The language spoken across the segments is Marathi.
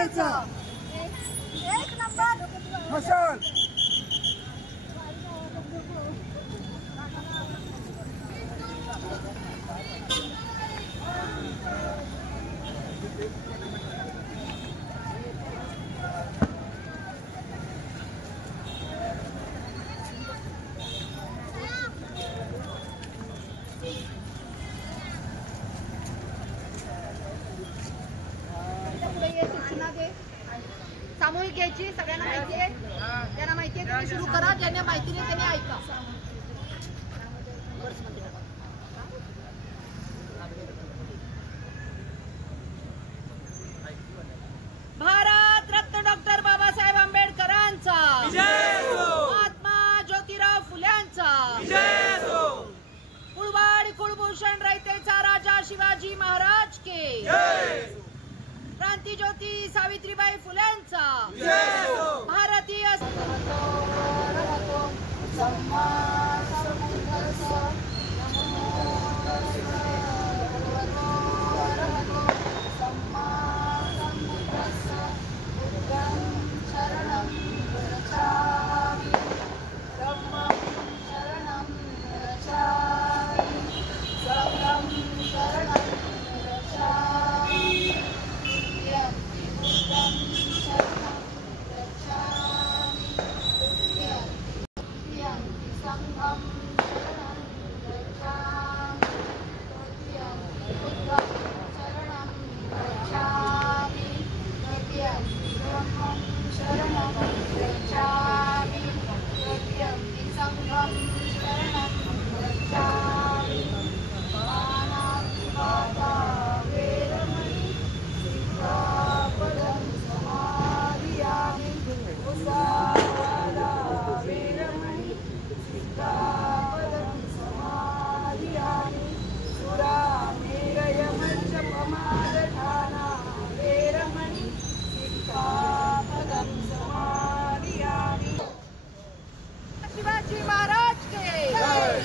सेनेचा एक नंबर मशाल. सामूहिक घ्यायची, सगळ्यांना माहिती आहे, ज्यांना माहिती आहे त्यांनी सुरू करा, ज्यांना माहिती नाही त्यांनी ऐका. भारत रत्न डॉक्टर बाबासाहेब आंबेडकरांचा, महात्मा ज्योतिराव फुल्यांचा, कुळवाड कुलभूषण रयतेचा राजा शिवाजी महाराज के, क्रांती ज्योती सावित्रीबाई फुल्यांचा, भारतीय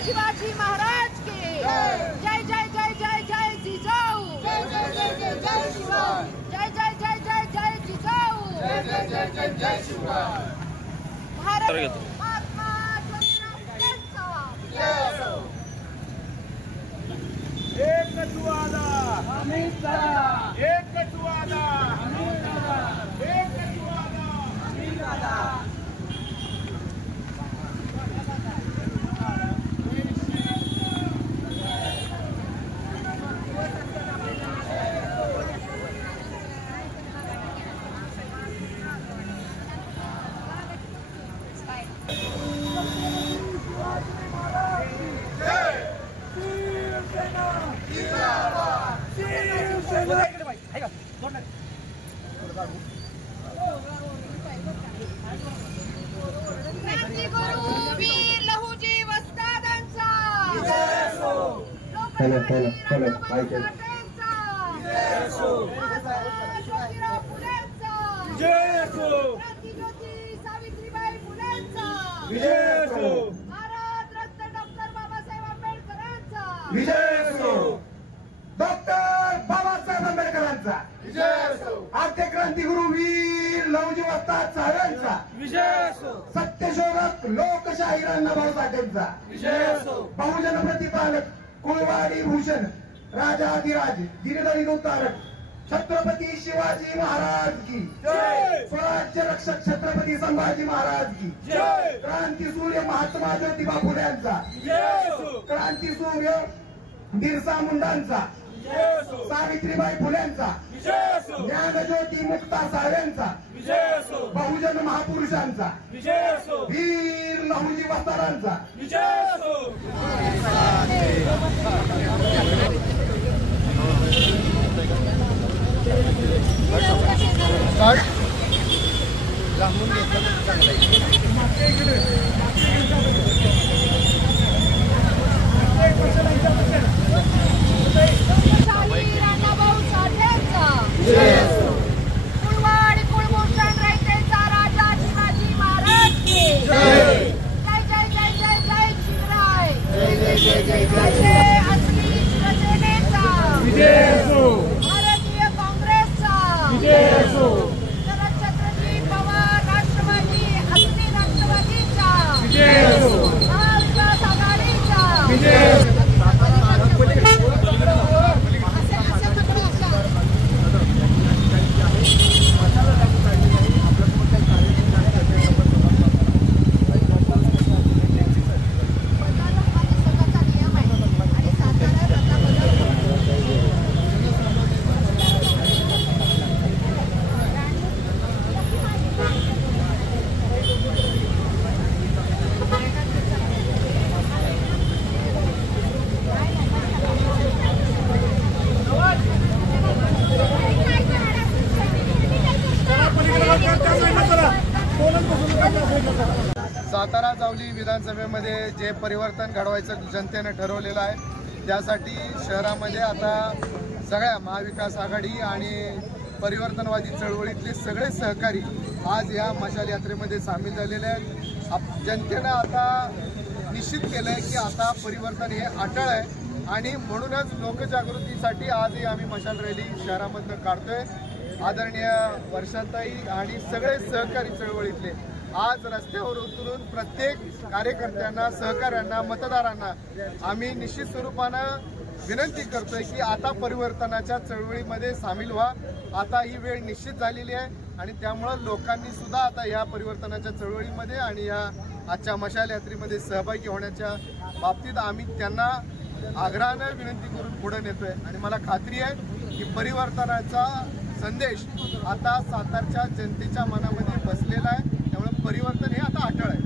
शिवाजी महाराज के जय जय जय जय जय जिजाऊ, जय जय जय जय जय शिवाजी, जय जय जय जय जय जिजाऊ, जय जय जय जय जय शिवाजी. भारत महात्मा ज्योतिराव फुलेंचा जय हो. एक जुवाला अमित दादा, एक जुवाला अमित दादा, एक जुवाला अमित दादा. वीर लहुजी वस्तादांचा, ज्योतिराव फुलेंचा, क्रांती ज्योती सावित्रीबाई फुलेंचा, भारत रत्न डॉक्टर बाबासाहेब आंबेडकरांचा विजय असो. डॉक्टर बाबासाहेब आंबेडकरांचा विजय असो. आद्य क्रांतिगुरु वीर लहुजी वस्ताद साहेबांचा विजय असो. सत्यशोधक लोकशाही अण्णाभाऊ साठेंचा विजय असो. बहुजन प्रतिपालक कुळवाडी भूषण राजाधिराज दिनदलित उद्धारक छत्रपती शिवाजी महाराज की जय. स्वराज्य रक्षक छत्रपती संभाजी महाराज की जय. क्रांती सूर्य महात्मा ज्योतिबा फुल्यांचा जय. क्रांती सूर्य बिरसा मुंडांचा, सावित्रीबाई फुल्यांचा, ज्ञानज्योती मुक्ता साहेबांचा, बहुजन महापुरुषांचा, वीर लहुजी वस्तादांचा अण्णाभाऊ साठेंचा, कुळवाड कुलभूषण रयतेचा राजा शिवाजी महाराज के जय. जय जय जय जय जय शिवराय, जय असली शिवसेनेचा, भारतीय काँग्रेसचा, सातारा जावली विधानसभेमध्ये जे परिवर्तन घडवायचं जनतेने ठरवलेलं आहे त्यासाठी शहरामध्ये आता सगळ्या महाविकास आघाडी आणि परिवर्तनवादी चळवळीतले सगळे सहकारी आज या मशाल यात्रेमध्ये सामील झालेले आहेत। जनतेनं आता निश्चित केलं आहे की आता परिवर्तन हे अटळ आहे आणि म्हणूनच लोकजागृतीसाठी आजही आम्ही मशाल रॅली शहरामधनं काढतोय। आदरणीय वर्षाताई आणि सगळे सहकारी चळवळीतले आज रस्त्यावर उतरून प्रत्येक कार्यकर्त्यांना, सहकाऱ्यांना, मतदारांना आम्ही निश्चित स्वरूपानं विनंती करतोय की आता परिवर्तनाच्या चळवळीमध्ये सामील व्हा। आता ही वेळ निश्चित झालेली आहे आणि त्यामुळं लोकांनी सुद्धा आता या परिवर्तनाच्या चळवळीमध्ये आणि या आजच्या मशाल यात्रेमध्ये सहभागी होण्याच्या बाबतीत आम्ही त्यांना आग्रहानं विनंती करून पुढे नेतोय आणि मला खात्री आहे की परिवर्तनाचा संदेश आता सातारच्या जनतेच्या मनामध्ये बसलेला आहे। त्यामुळे परिवर्तन हे आता अटळ आहे।